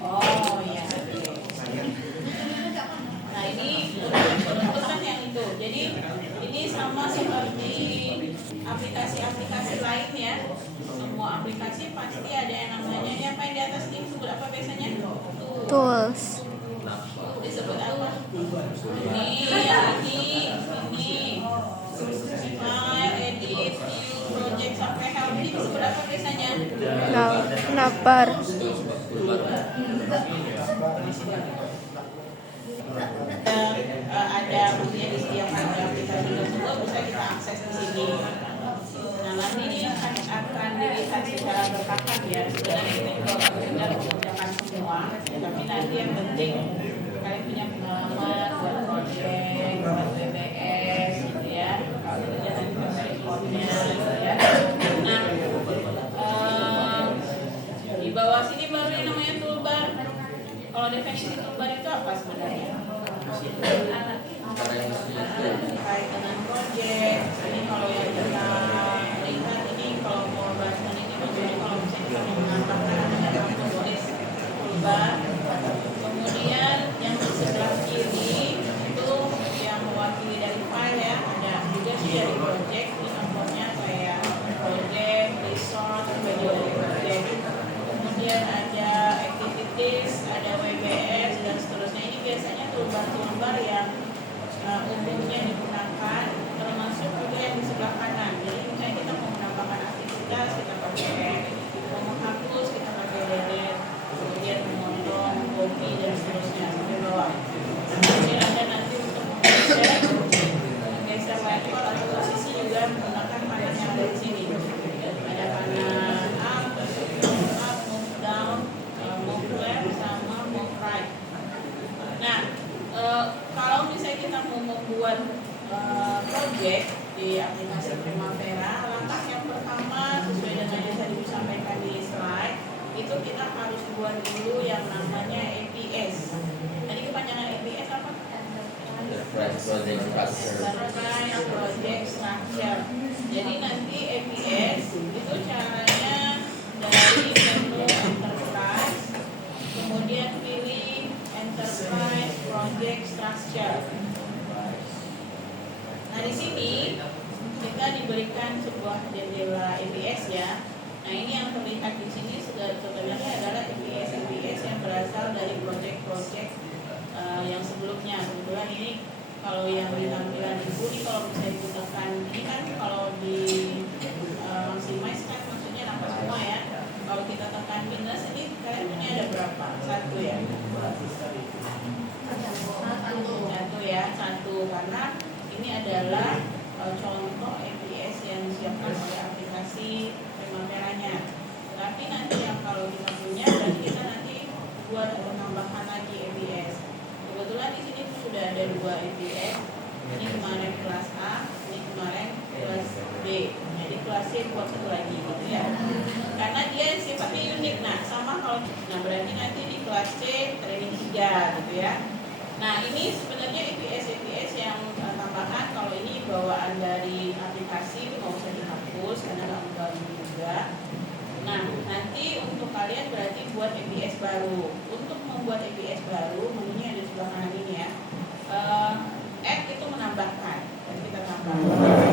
Oh ya. Nah ini penutup kan yang itu. Jadi ini sama seperti aplikasi-aplikasi lain ya. Semua aplikasi pasti ada yang namanya ya, apa yang di atas ini disebut apa biasanya? Tools. Disebut apa? Ini file, edit, view, project sampai help ini disebut apa biasanya? Navbar. Ada maksudnya disediakan di aplikasi tersebut bisa kita akses di sini. Nah nanti ini akan dilihat secara berkakak ya. Sebenarnya ini juga sekedar memudahkan semua, tapi nanti yang penting kalian punya pengalaman buat project, buat BBS gitu ya. Kemudian nanti bisa reportnya gitu ya. Nah di bawah sini baru yang namanya toolbar. Kalau definisi toolbar itu apa sebenarnya? Terkait dengan project. Ini kalau yang kita lihat ini kalau mau bahas ini maksudnya kalau misalnya kita mau menambahkan ada tulis toolbar. Kemudian yang di sebelah kiri itu yang mewakili dari file ya, ada juga sih dari project. Ini contohnya kayak project, resource, bagian dari project. Kemudian ada activities, ada WBS dan seterusnya. Ini biasanya toolbar yang umumnya digunakan, termasuk juga yang di sebelah kanan. Jadi misalnya kita mau menambahkan aktivitas, kita pakai, mau menghapus, kita pakai delete, kemudian memotong, copy dan seterusnya sampai bawah. Kemudian ada nanti untuk menggeser laptop atau posisi juga menggunakan panel yang dari sini. Ada panel up, move down, move left, sama move right. Nah, kalau misalnya kita mau membuat project di aplikasi Primavera, langkah yang pertama sesuai dengan yang tadi disampaikan di slide, itu kita harus buat dulu yang namanya APS. Tadi kepanjangan APS apa? Enterprise Project Structure. Jadi nanti APS itu caranya dari menu Enterprise, kemudian pilih Enterprise Project Structure. Nah di sini kita diberikan sebuah jendela APS ya. Nah ini yang terlihat di sini sebenarnya adalah APS yang berasal dari project-project yang sebelumnya. Kebetulan ini kalau yang di tampilan ibu ini kalau bisa ditekan ini kan kalau di maximize kan maksudnya nambah semua ya. Kalau kita tekan minus ini kalian punya ada berapa? Satu ya. Satu karena ini adalah contoh APS yang disiapkan oleh aplikasi Primavera-nya. Tapi nanti yang kalau kita punya berarti kita nanti buat penambahan lagi APS. Kebetulan di sini sudah ada 2 APS. Ini kemarin kelas A, ini kemarin kelas B. Jadi kelas C buat satu lagi gitu ya. Karena dia sifatnya unik. Nah, sama kalau berarti nanti di kelas C training 3 gitu ya. Nah, ini sebenarnya APS yang tambahan. Kalau ini bawaan dari aplikasi itu nggak usah dihapus karena nggak mengganggu juga. Nah, nanti untuk kalian berarti buat APS baru. Untuk membuat APS baru, menunya ada di sebelah kanan ini ya. Add itu menambahkan, jadi kita tambah.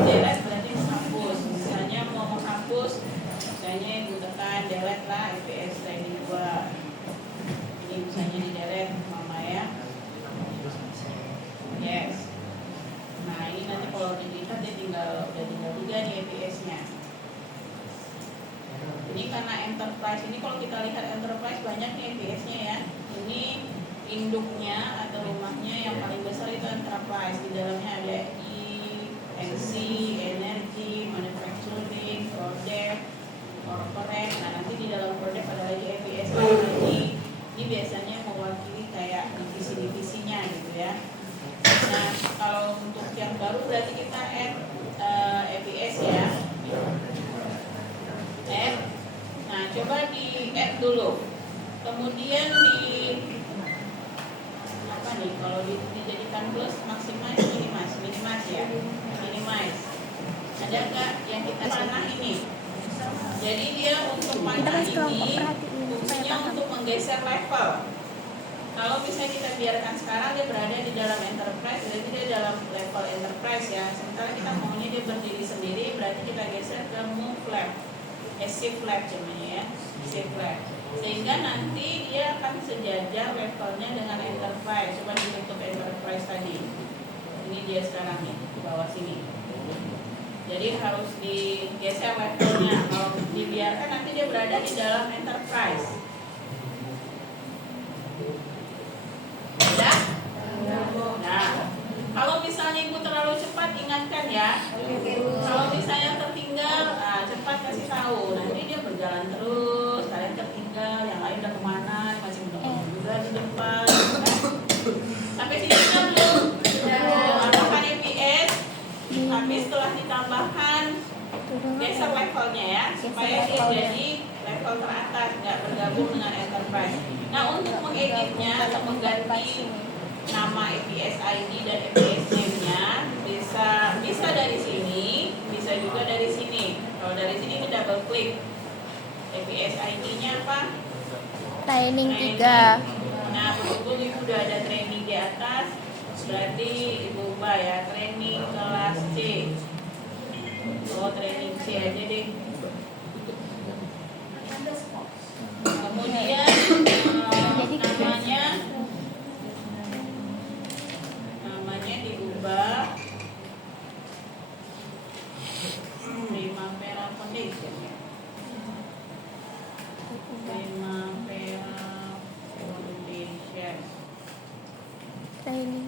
Delete berarti menghapus. Misalnya mau menghapus, misalnya ibu tekan delete lah APS training 2. Ini misalnya di delete mama ya. Yes. Nah ini nanti kalau dilihat dia tinggal 3 nih APS-nya. Ini karena enterprise ini kalau kita lihat enterprise banyak nih APS-nya ya. Ini induknya atau rumahnya yang paling besar itu enterprise. Di dalamnya ada ENC, energy, manufacturing, product, corporate. Nah nanti di dalam product ada lagi APS lagi. Ini biasanya mewakili kayak divisi-divisinya gitu ya. Nah kalau untuk yang baru berarti kita add APS ya. Add. Nah coba di add dulu. Kemudian di apa nih? Kalau dijadikan plus, maximize, minimize ya. Minimize. Ada nggak yang kita panah ini? Jadi dia untuk untuk Kita panah kasih kelompok ini perhatiin supaya fungsinya paham. untuk menggeser level. Kalau misalnya kita biarkan sekarang dia berada di dalam enterprise, berarti dia dalam level enterprise ya. Sementara kita maunya dia berdiri sendiri, berarti kita geser ke move left, shift left namanya ya, shift left. Sehingga nanti dia akan sejajar levelnya dengan enterprise. Coba ditutup enterprise tadi. Ini dia sekarang nih di bawah sini. Jadi harus digeser levelnya. Kalau dibiarkan nanti dia berada di dalam enterprise. Ya? Nah, kalau misalnya ibu terlalu cepat ingatkan ya. Kalau misalnya tertinggal, cepat kasih tahu. Nanti dia berjalan terus, kalian tertinggal, yang lain udah kemana, masih juga di depan. Kan? Sampai sini sudah belum? Tambahkan EPS. Tapi setelah ditambahkan geser levelnya ya, supaya dia jadi level teratas, nggak bergabung dengan enterprise. Nah, untuk mengeditnya atau mengganti nama EPS ID dan EPS name-nya bisa dari sini, bisa juga dari sini. Kalau dari sini kita double klik. EPS ID-nya apa? Training 3. Nah, berhubung ibu udah ada training di atas, berarti ibu ubah ya, training kelas C. Oh, training C aja deh. Kemudian namanya diubah Primavera Foundation ya. Primavera Foundation. Training.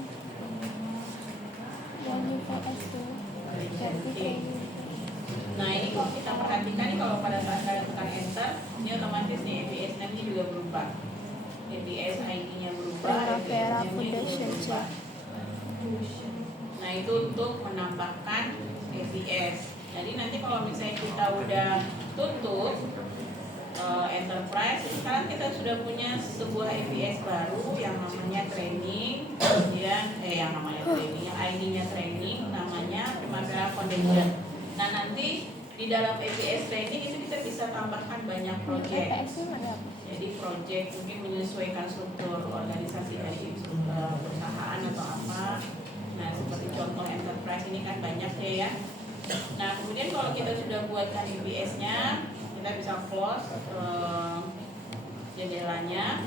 Nah, ini kalau kita perhatikan nih, kalau pada saat kalian tekan enter, ini otomatis nih EPS name-nya juga berubah. EPS ID-nya berubah, Primavera EPS name-nya juga Foundation. berubah. Nah, itu untuk menambahkan EPS. Jadi nanti kalau misalnya kita udah tutup enterprise, sekarang kita sudah punya sebuah EPS baru yang namanya training, kemudian yang namanya training, yang ID-nya training, namanya Primavera Foundation. Nah, nanti di dalam EPS training itu kita bisa tambahkan banyak project. Jadi project mungkin menyesuaikan struktur organisasi dari perusahaan atau apa. Nah, seperti contoh enterprise ini kan banyak ya. Nah, kemudian kalau kita sudah buatkan EPS-nya, kita bisa close jendelanya.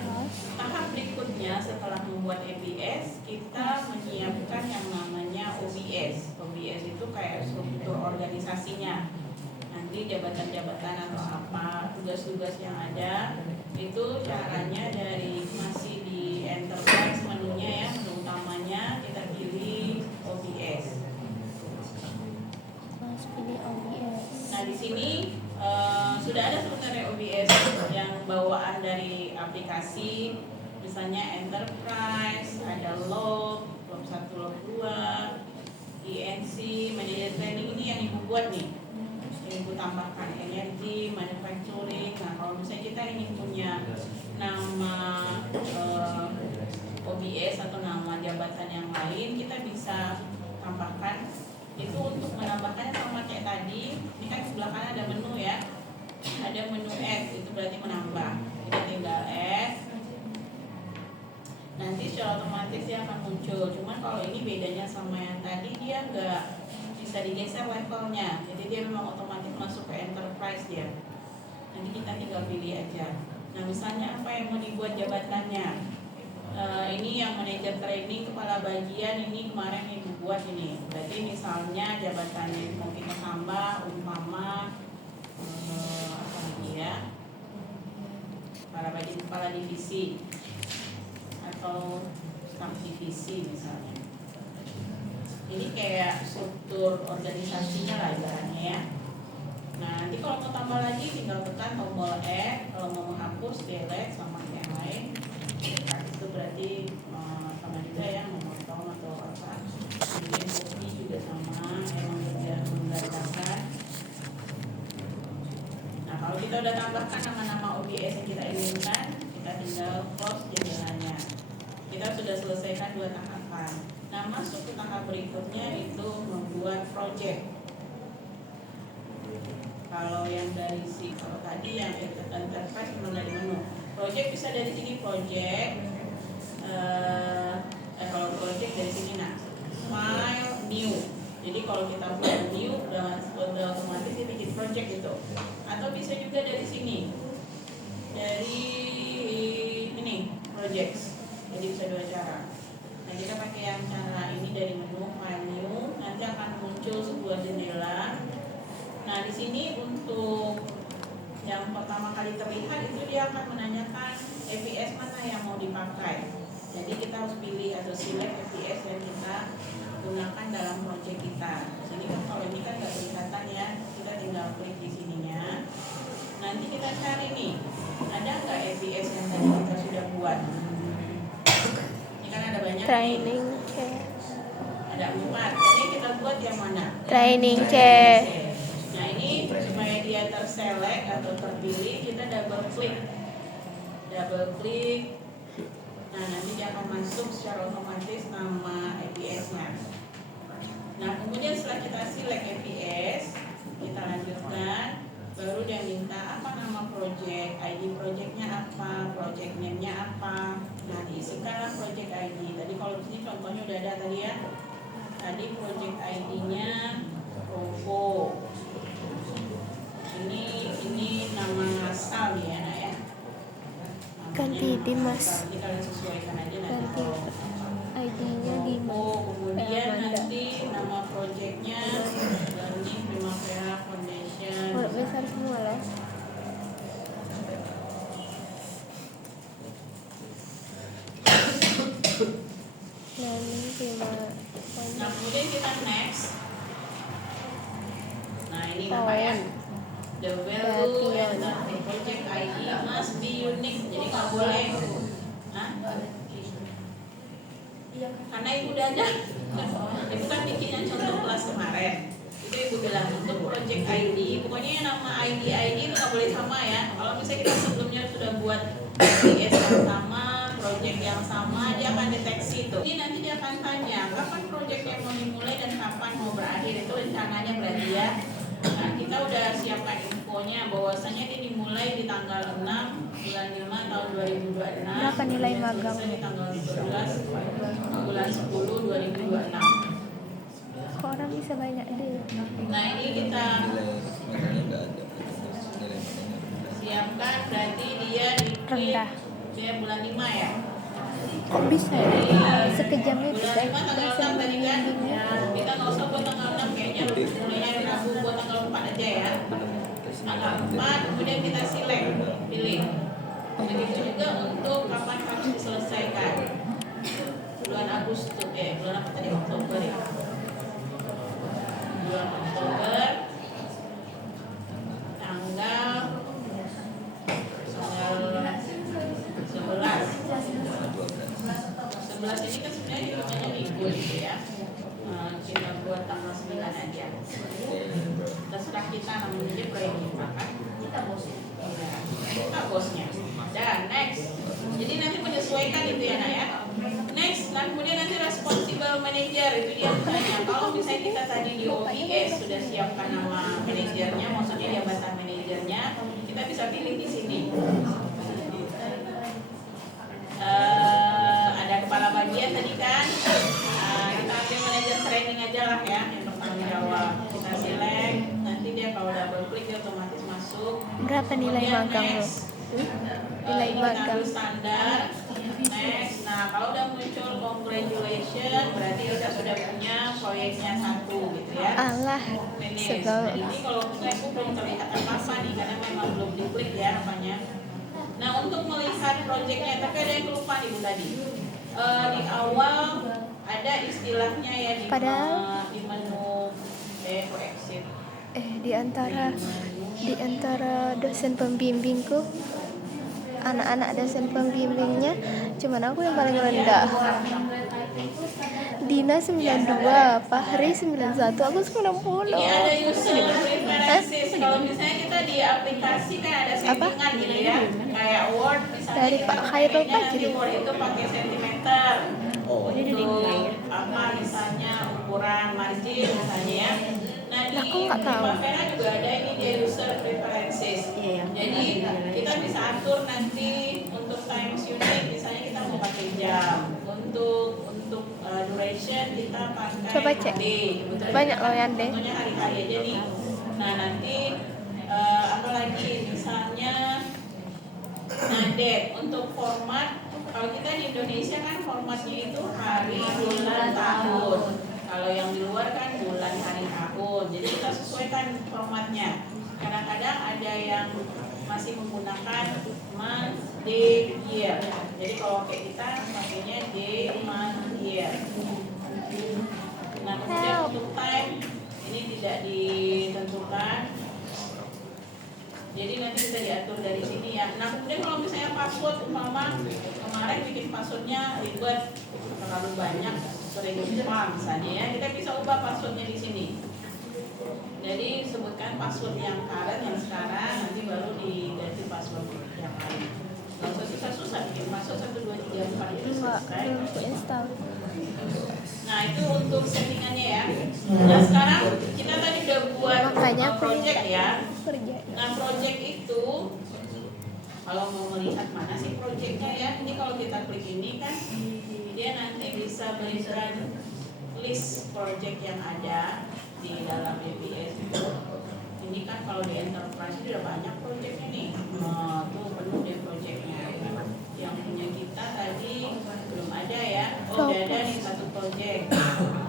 Tahap berikutnya setelah membuat EPS, kita menyiapkan yang namanya OBS. OBS itu kayak struktur organisasinya. Nanti jabatan-jabatan atau apa, tugas-tugas yang ada, itu caranya dari masih di enterprise menunya ya, menu utamanya kita pilih OBS. Nah, di sini sudah ada sebenarnya OBS yang bawaan dari aplikasi, misalnya enterprise, ada log 1, log 2, INC, manager training, ini yang ibu buat nih, yang ibu tambahkan, energi, manufacturing. Nah, kalau misalnya kita ingin punya nama OBS atau nama jabatan yang lain, kita bisa tambahkan. Itu untuk menambahkannya sama kayak tadi. Ini kan sebelah kanan ada menu ya, ada menu add, itu berarti menambah. Kita tinggal add, nanti secara otomatis dia akan muncul. Cuman kalau ini bedanya sama yang tadi, dia nggak bisa digeser levelnya, jadi dia memang otomatis masuk ke enterprise dia. Nanti kita tinggal pilih aja. Nah, misalnya apa yang mau dibuat jabatannya, ini yang manajer training, kepala bagian, ini kemarin ibu buat ini. Berarti misalnya jabatannya mau kita tambah umpama apa lagi ya, kepala bagian, kepala divisi atau staf divisi misalnya. Ini kayak struktur organisasinya lah ibaratnya ya. Nah, nanti kalau mau tambah lagi tinggal tekan tombol E. Kalau mau menghapus delete sama yang lain. Itu berarti sama juga ya, memotong atau apa. Kemudian copy juga sama, emang menggandakan. Nah, kalau kita udah tambahkan nama-nama OBS yang kita inginkan, kita tinggal close jendelanya. Kita sudah selesaikan 2 tahapan. Nah, masuk ke tahap berikutnya itu membuat project. Kalau yang dari si kalau tadi yang enterprise memang dari menu. Project bisa dari sini project. Kalau project dari sini file new. Jadi kalau kita buat new udah otomatis dia bikin project itu. Atau bisa juga dari sini. Dari ini projects. Jadi bisa dua cara. Nah kita pakai yang cara ini dari menu file new, nanti akan muncul sebuah jendela. Nah di sini untuk yang pertama kali terlihat itu dia akan menanyakan APS mana yang mau dipakai. Jadi kita harus pilih atau select APS yang kita gunakan dalam project kita. Jadi kan kalau ini kan nggak kelihatan ya, kita tinggal klik di sininya. Nanti kita cari nih, ada nggak APS yang tadi kita sudah buat? Ini kan ada banyak Training nih. C. Ada 4. Jadi kita buat yang mana? Training C. Nah ini supaya dia terselect atau terpilih, kita double klik. Nah nanti dia akan masuk secara otomatis nama APS-nya. Nah kemudian setelah kita select APS, kita lanjutkan. Baru dia minta apa nama project, ID projectnya apa, project name-nya apa. Nah diisikanlah project ID. Tadi kalau di sini contohnya udah ada tadi ya. Tadi project ID-nya Provo. Ini nama asal ya, Nak ya. Ganti Dimas. Nanti kalian sesuaikan aja nanti Ganti kalau ID-nya Dimas. kemudian Amanda. nanti nama projectnya Learning Primavera Foundation. Huruf besar semua lah. Learning Primavera. Nah kemudian kita next. Nah ini apa ya? The value and the project ID must be unique. Jadi nggak boleh. Hah? Karena ibu udah ada. Ibu kan bikin yang contoh kelas kemarin. Itu ibu bilang untuk project ID, pokoknya nama ID itu nggak boleh sama ya. Kalau misalnya kita sebelumnya sudah buat PS yang sama, project yang sama, dia akan deteksi itu. Jadi nanti dia akan tanya kapan projectnya mau dimulai dan kapan mau berakhir. Itu rencananya berarti ya. Nah kita udah siapkan infonya bahwasanya dia dimulai di tanggal 6 bulan 5 tahun 2026. Berapa nilai magang? Selesai di tanggal 12 bulan 10 2026. Kok orang bisa banyak deh? Nah ini kita siapkan berarti dia di Rendah. dia bulan 5 ya. Kok bisa ya? Sekejam itu Bulan kan? 5 tanggal 6 tadi kan. Ya, kita nggak usah buat tanggal 6 kayaknya. Mulainya hari Rabu buat tanggal 4 aja ya. Tanggal 4 kemudian kita select, pilih. Begitu juga untuk kapan harus diselesaikan. Bulan Agustus bulan apa tadi? Oktober ya. Bulan Oktober tanggal 11 ini kan sebenarnya hitungannya minggu gitu ya. Kita buat tanggal 9 aja. Terserah kita namanya aja proyek kita kan. Kita bosnya. Ya, kita bosnya. Dan next. Jadi nanti menyesuaikan itu ya Nak ya. Next, nah kemudian nanti responsible manager itu dia tanya. Kalau misalnya kita tadi di OBS sudah siapkan nama manajernya, maksudnya jabatan manajernya, kita bisa pilih di sini. Ada kepala bagian tadi kan. Kita ambil manajer training aja lah ya yang bertanggung jawab. Kita select, nanti dia kalau double klik dia otomatis masuk. Berapa nilai Kemudian magang lo? next. Nilai Ini kita magang. ambil standar. Next, nah kalau udah muncul congratulations berarti kita sudah punya proyeknya 1 gitu ya. Allah, Finish. segala. Nah, ini kalau aku belum terlihat apa-apa nih karena memang belum diklik ya apanya. Nah untuk melihat proyeknya, tapi ada yang lupa nih Bu tadi. Di awal ada istilahnya ya di Padahal- di menu exit. Di antara dosen pembimbingku, anak-anak dosen pembimbingnya cuman aku yang paling rendah. Dina 92, Fahri 91, aku 90. Ini ada user preferences. Kalau misalnya kita di aplikasi kan ada settingan gitu ya. Kayak Word misalnya Dari kita Pak Khairul pengennya nanti Fajri. Word itu pakai sentimeter. Untuk apa misalnya ukuran margin misalnya ya. Nah di Nah, aku nggak tahu. Primavera juga ada ini dia user preferences. Iya, Jadi kita bisa atur nanti untuk times unit, misalnya kita mau pakai jam. Untuk duration kita pakai Coba cek. hari. Kebetulan Banyak kita loh yang deh. contohnya hari-hari aja nih. Nah nanti apalagi misalnya date untuk format. Kalau kita di Indonesia kan formatnya itu hari, bulan, tahun. Kalau yang di luar kan bulan, hari, tahun. Jadi kita sesuaikan formatnya. Kadang-kadang ada yang masih menggunakan month, day, year. Jadi kalau kayak kita pakainya day, month, year. Nah kemudian untuk time ini tidak ditentukan. Jadi nanti bisa diatur dari sini ya. Nah kemudian kalau misalnya password, umpama kemarin bikin passwordnya ribet, terlalu banyak, sering lupa misalnya ya, kita bisa ubah passwordnya di sini. Jadi sebutkan password yang current, yang sekarang, nanti baru diganti password yang lain. Nggak usah susah-susah bikin password 1, 2, 3, 4 itu Enggak, selesai. belum aku install. Nah itu untuk settingannya ya. Nah sekarang kita tadi udah buat Makanya aku project ya. kerja. Nah project itu kalau mau melihat mana sih projectnya ya, ini kalau kita klik ini kan dia nanti bisa berikan list project yang ada di dalam APS itu. Ini kan kalau di enterprise itu udah banyak projectnya nih. Tuh penuh deh projectnya. Yang punya kita tadi belum ada ya. Oh udah ada nih satu project.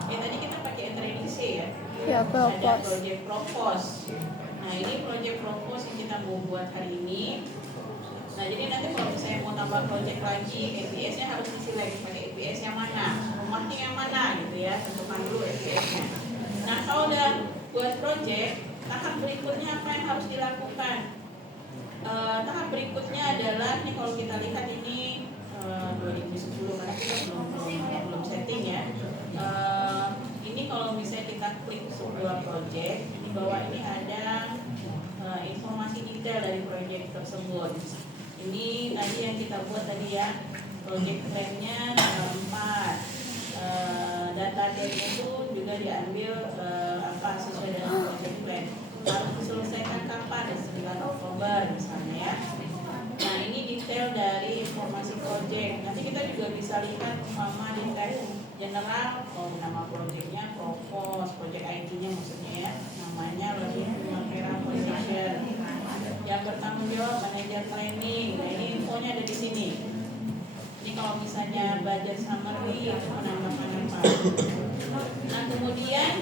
Tadi kita pakai N3DC ya. Ya, Ada propose. project propose. Nah ini project propose yang kita mau buat hari ini. Nah jadi nanti kalau misalnya mau tambah project lagi, APS-nya harus diselect pakai APS yang mana, rumahnya yang mana gitu ya, tentukan dulu APS-nya. Nah kalau udah buat project, tahap berikutnya apa yang harus dilakukan? Tahap berikutnya adalah, ini kalau kita lihat ini 2010 karena kita belum setting ya. Ini kalau misalnya kita klik sebuah project, di bawah ini ada informasi detail dari project tersebut. Ini tadi yang kita buat tadi ya, project plan-nya tanggal 4. Data date itu juga diambil sesuai dengan project plan. Harus diselesaikan kapan? 9 Oktober misalnya ya. Nah ini detail dari informasi project. Nanti kita juga bisa lihat umpama di tab general, nama projectnya propose, project IT-nya maksudnya ya, namanya lebih Primavera position. Yang bertanggung jawab manajer training. Nah ini infonya ada di sini. Ini kalau misalnya budget summary itu menambahkan apa. Nah kemudian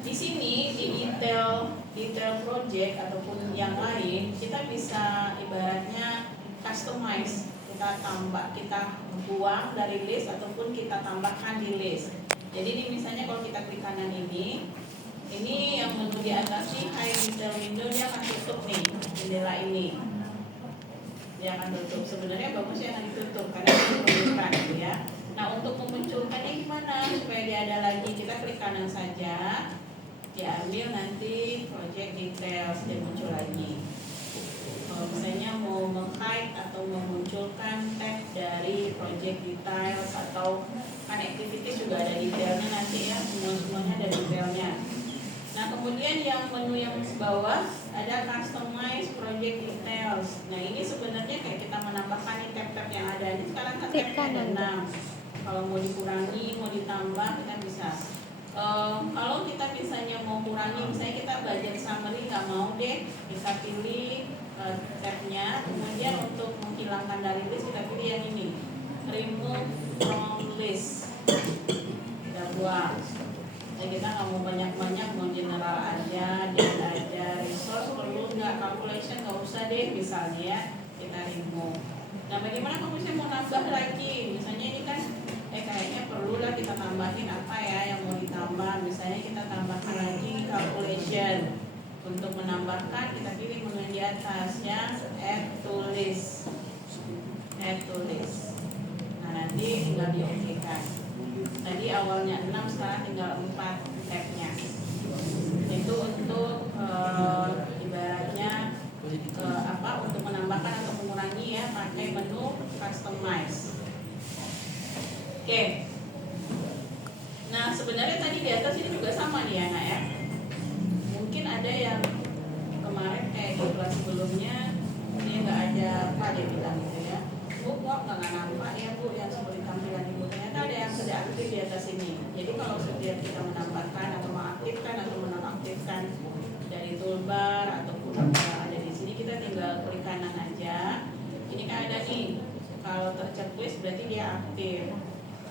di sini di detail project ataupun yang lain kita bisa ibaratnya customize, kita tambah, kita buang dari list ataupun kita tambahkan di list. Jadi ini misalnya kalau kita klik kanan ini yang menu di atas nih high detail window, dia akan tutup nih jendela ini, dia akan tutup. Sebenarnya bagus ya nanti tutup karena diperlukan gitu ya. Nah untuk memunculkannya gimana supaya dia ada lagi, kita klik kanan saja, diambil nanti project details, dia muncul lagi. Kalau misalnya mau meng-hide atau memunculkan tab dari project details atau connectivity juga ada detailnya nanti ya, semuanya ada detailnya. Nah kemudian yang menu yang bawah ada customize project details. Nah ini sebenarnya kayak kita menambahkan nih tab-tab yang ada. Ini sekarang kan tabnya ada 6. Kalau mau dikurangi, mau ditambah kita bisa. Kalau kita misalnya mau kurangi, misalnya kita budget summary nggak mau deh, kita pilih tabnya. Kemudian untuk menghilangkan dari list kita pilih yang ini, remove from list. Kita buang. Nah, kita nggak mau banyak-banyak, mau general aja, dan ada resource perlu nggak, calculation nggak usah deh misalnya ya, kita remove. Nah bagaimana kalau misalnya mau nambah lagi, misalnya ini kan kayaknya perlu lah kita tambahin apa ya yang mau ditambah, misalnya kita tambahkan lagi calculation. Untuk menambahkan kita pilih menu yang di atas ya, add to list. Nah nanti tinggal di-OK-kan. Tadi awalnya 6, sekarang tinggal 4 tabnya. Itu untuk ibaratnya untuk menambahkan atau mengurangi ya, pakai menu customize. Oke. Nah sebenarnya kita menambahkan atau mengaktifkan atau menonaktifkan dari toolbar ataupun ada di sini, kita tinggal klik kanan aja. Ini kan ada nih, kalau terchecklist berarti dia aktif,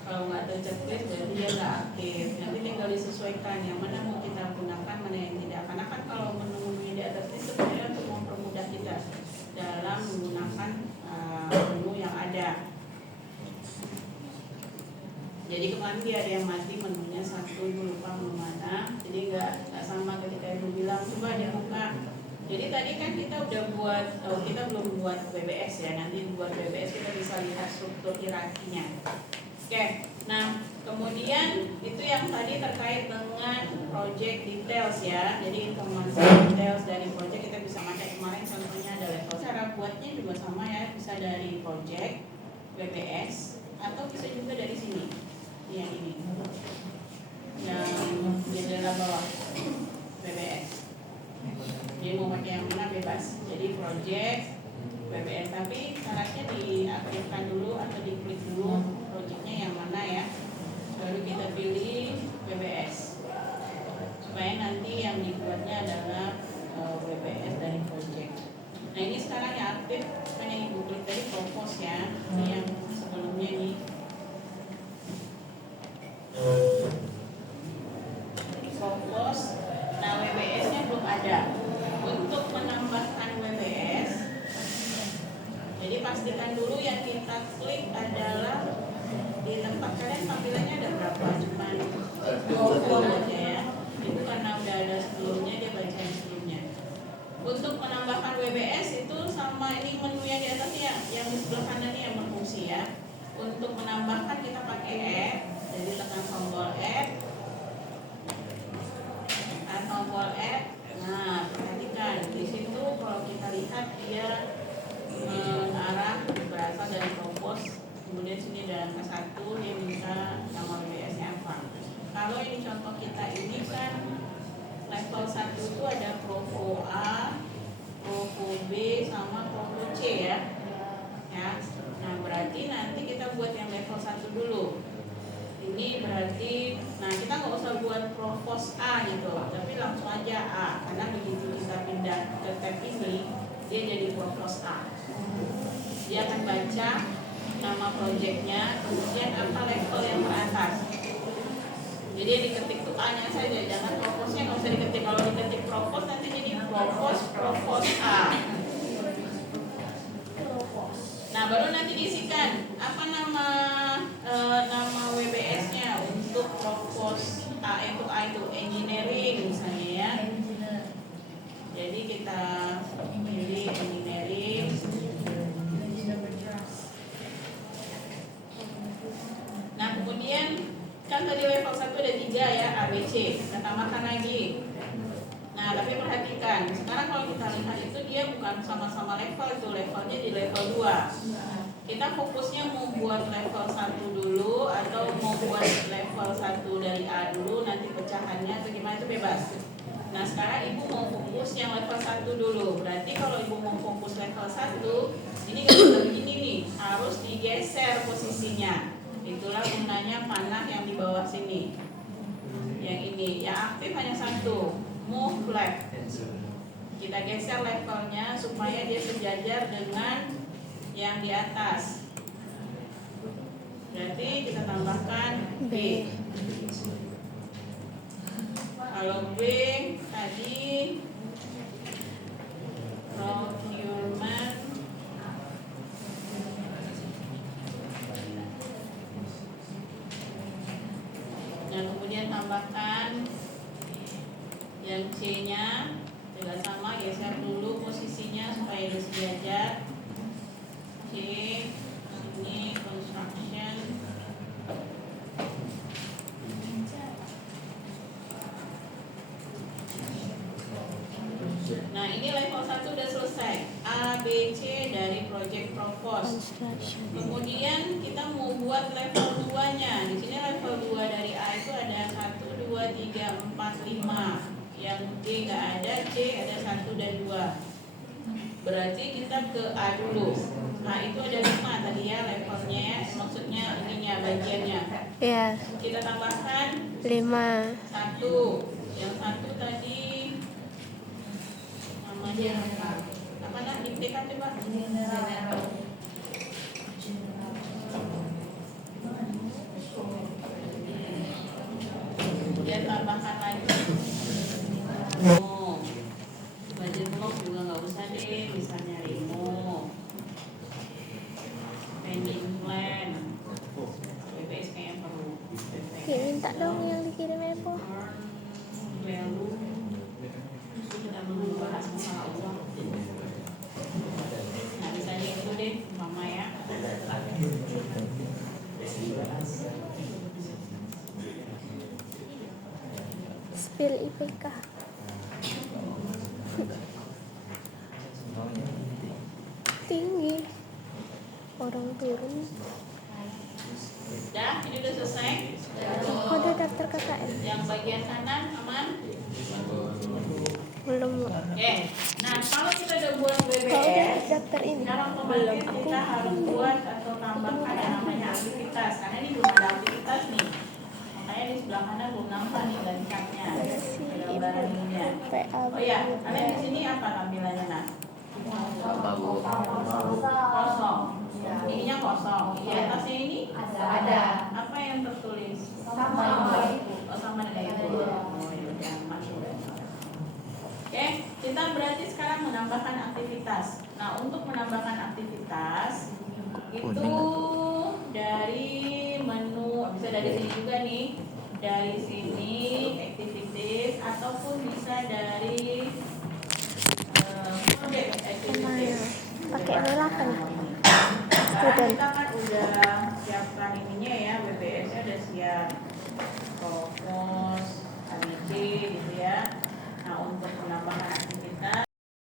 kalau nggak terchecklist berarti dia nggak aktif. Nanti tinggal disesuaikan yang mana mau kita gunakan, mana yang tidak. Karena kan kalau menu-menu di atas ini sebenarnya untuk mempermudah kita dalam menggunakan menu yang ada. Jadi kemarin dia ada yang mati menunya satu, ibu lupa menu mana. Jadi nggak sama ketika ibu bilang coba dibuka. Jadi tadi kan kita udah buat, kita belum buat WBS ya. Nanti buat WBS kita bisa lihat struktur hierarkinya. Oke, nah kemudian itu yang tadi terkait dengan project details ya. Jadi informasi details dari project kita bisa pakai kemarin contohnya ada level. Cara buatnya juga sama ya, bisa dari project, WBS, atau bisa juga dari sini. Yang ini, yang jendela bawah, WBS. Jadi mau pakai yang mana bebas. Jadi project, WBS, tapi syaratnya diaktifkan dulu atau diklik dulu projectnya yang mana ya. Baru kita pilih WBS supaya nanti yang dibuatnya adalah WBS dari project. Nah ini sekarang yang aktif kan yang ibu klik tadi propose ya. Ini yang sebelumnya nih. Propose. Nah WBS-nya belum ada. Untuk menambahkan WBS, jadi pastikan dulu yang kita klik adalah di tempat kalian tampilannya ada berapa, cuman 20 aja ya. Itu karena udah ada sebelumnya, dia baca yang sebelumnya. Untuk menambahkan WBS itu sama ini menu yang di atas ya, yang di sebelah kanan ini yang berfungsi ya. Untuk menambahkan kita pakai add, jadi tekan tombol add, tombol add. Nah perhatikan di situ kalau kita lihat dia mengarah berasal dari propose. Kemudian sini ada angka 1, dia minta nama WBS-nya apa. Kalau ini contoh kita ini kan level 1 itu ada Provo A, Provo B, sama Provo C ya. Nah berarti nanti kita buat yang level 1 dulu. Ini berarti, nah kita nggak usah buat Provos A gitu, tapi langsung aja A. Karena begitu kita pindah ke tab ini, dia jadi Provos A. Dia akan baca nama projectnya, kemudian apa level yang teratas. Jadi yang diketik itu A-nya saja, jangan Provosnya nggak usah diketik. Kalau diketik Provos nanti jadi Provos A. Nah baru nanti diisikan apa nama WBS-nya untuk Provos A itu engineering misalnya ya. Jadi kita pilih engineering. Nah kemudian kan tadi level 1 ada 3 ya, ABC. Kita tambahkan lagi. Nah tapi perhatikan, sekarang kalau kita lihat itu dia bukan sama-sama level, itu levelnya di level 2. Kita fokusnya mau buat level 1 dulu atau mau buat level 1 dari A dulu, nanti pecahannya atau gimana itu bebas. Nah sekarang ibu mau fokus yang level 1 dulu. Berarti kalau ibu mau fokus level 1, ini kalau begini nih, harus digeser posisinya. Itulah gunanya panah yang di bawah sini. Yang ini, yang aktif hanya 1, move left. Kita geser levelnya supaya dia sejajar dengan yang di atas. Berarti kita tambahkan B. Kalau B tadi procurement, nah kemudian tambahkan yang C-nya juga sama, geser dulu posisinya supaya dia sejajar. C, ini construction. Nah ini level 1 udah selesai, A, B, C dari project propose. Kemudian kita mau buat level 2-nya. Di sini level 2 dari A itu ada 1, 2, 3, 4, 5. Yang D nggak ada, C ada 1 dan 2. Berarti kita ke A dulu. Nah itu ada 5 tadi ya levelnya, maksudnya ininya bagiannya. Ya, Kita tambahkan 5. 1. Yang 1 tadi namanya apa nak diktekan coba? Kemudian tambahkan lagi. Oh, budget blok juga nggak usah deh, misalnya Remo, spending plan, BPS kayaknya perlu. Ya, minta dong yang dikirim Epo. Value sudah membahas masalah uang. Nah, misalnya itu deh, mama ya. Spill IPK. Tinggi. Orang turun. Dah, ini udah selesai. Kode daftar KKN. Yang bagian kanan aman. Belum. Nah kalau kita udah buat Kau udah BBS, daftar ini? secara otomatis kita harus buat atau tambahkan yang namanya aktivitas. Karena ini belum ada aktivitas nih. Makanya di sebelah kanan belum nampak nih garisnya. Gambaran ininya. PA. Oh iya, kalian di sini apa tampilannya nak? Kosong. Ininya kosong. Di atasnya ini ada. Apa yang tertulis? Sama. Oh, sama dengan itu. Oh, ya, masuk. Oke, kita berarti sekarang menambahkan aktivitas. Nah, untuk menambahkan aktivitas itu dari menu, bisa dari sini juga nih, dari sini activities ataupun bisa dari project activities. Pakai 08. Sekarang kita